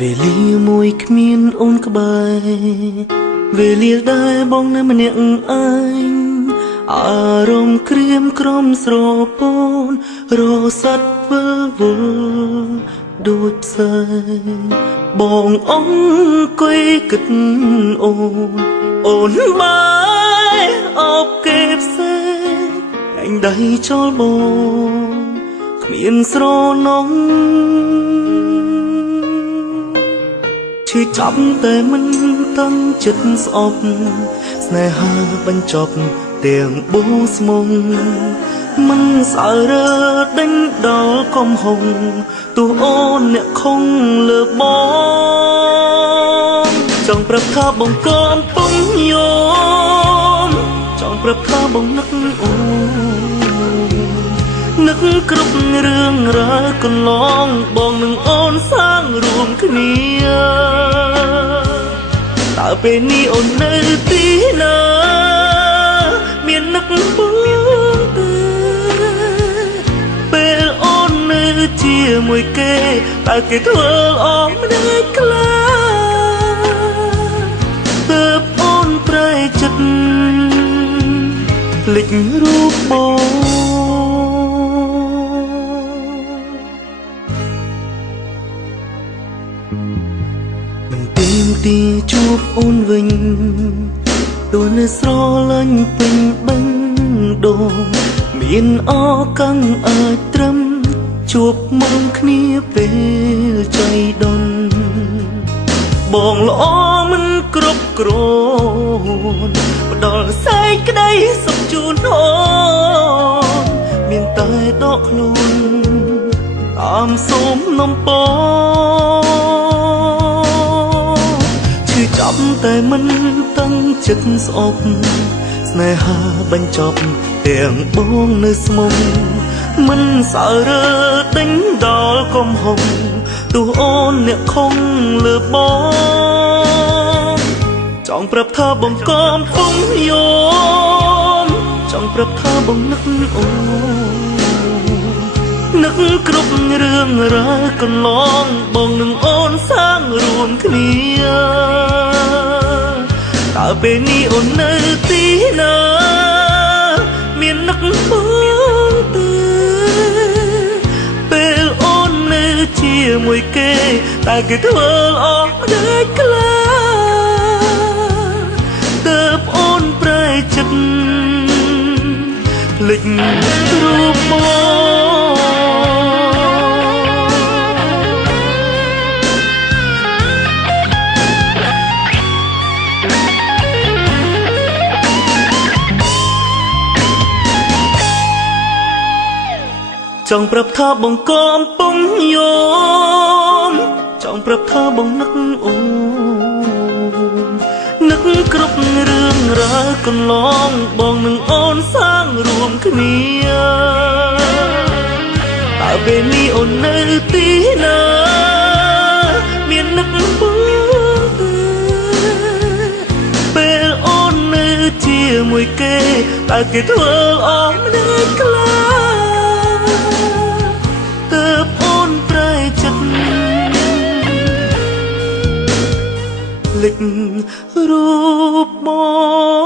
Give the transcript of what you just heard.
វេលាមួយគ្មានអូនក្បែរវេលាដែលបងនៅម្នាក់ឯងអារម្មណ៍ក្រៀមក្រំស្រពោនរសាត់វិលវល់ដូចផ្សែងបងអង្គុយគិតអូនបាយអបគេផ្សេងឯងដៃចោលបងគ្មានស្រណងឈឺចាប់តែមិនតាំងចិត្តស្អប់ស្នេហាបញ្ចប់ទាំងបួងស្មុងមិនសើរើដេញដល់កំហុងទោះអូនអ្នកខំលើបងចង់ប្រាប់ថាបងក៏អំពុងយំចង់ប្រាប់ថាបងនឹកអូននឹកគ្រប់រឿងរ៉ាវកន្លងបងនឹងអូនសាងរួមគ្នាតើពេលនេះអូននៅទីណាមាននឹកបងទេពេលអូននៅជាមួយគេតើគេធ្វើអមได้ខ្លះទើបអូនប្រែចិត្តភ្លេចរូបបងទីជួបអូនវិញទោះនៅស្រលាញ់ពេញបេះដូងមានអកាំងអាចត្រឹមជួបមុខគ្នាពេលใจដុនបងល្អមិនគ្រប់គ្រាន់ផ្ដល់សេចក្តីសុខជូនអូនមានតែដកខ្លួនតាមសូមនំពចាប់តែមិនតាំងចិត្តស្អប់ស្នេហាបញ្ចប់ទាំងបងនៅស្មុំមិនសើរើដេញដល់កំហុងទោះអូនអ្នកខំលើបងចង់ប្រាប់ថាបងក៏អំពុងយំចង់ប្រាប់ថាបងនឹកអូននឹកគ្រប់រឿងរ៉ាវកន្លងបងនឹងអូនសាងរួមគ្នាតើពេលនេះអូននៅទីណាមាននឹកបងទេពេលអូននៅជាមួយគេតើគេធ្វើអមได้ខ្លះទើបអូនប្រែចិត្តភ្លេចរូបបងចង់ប្រាប់ថាបងក៏អំពុងយំចង់ប្រាប់ថាបងនឹកអូននឹកគ្រប់រឿងរ៉ាវកន្លងបងនឹងអូនសាងរួមគ្នាតើពេលនេះអូននៅទីណាមាននឹកបងទេពេលអូននៅជាមួយគេតើគេធ្វើអមได้ខ្លះទើបអូនប្រែចិត្តភ្លេចរូបបង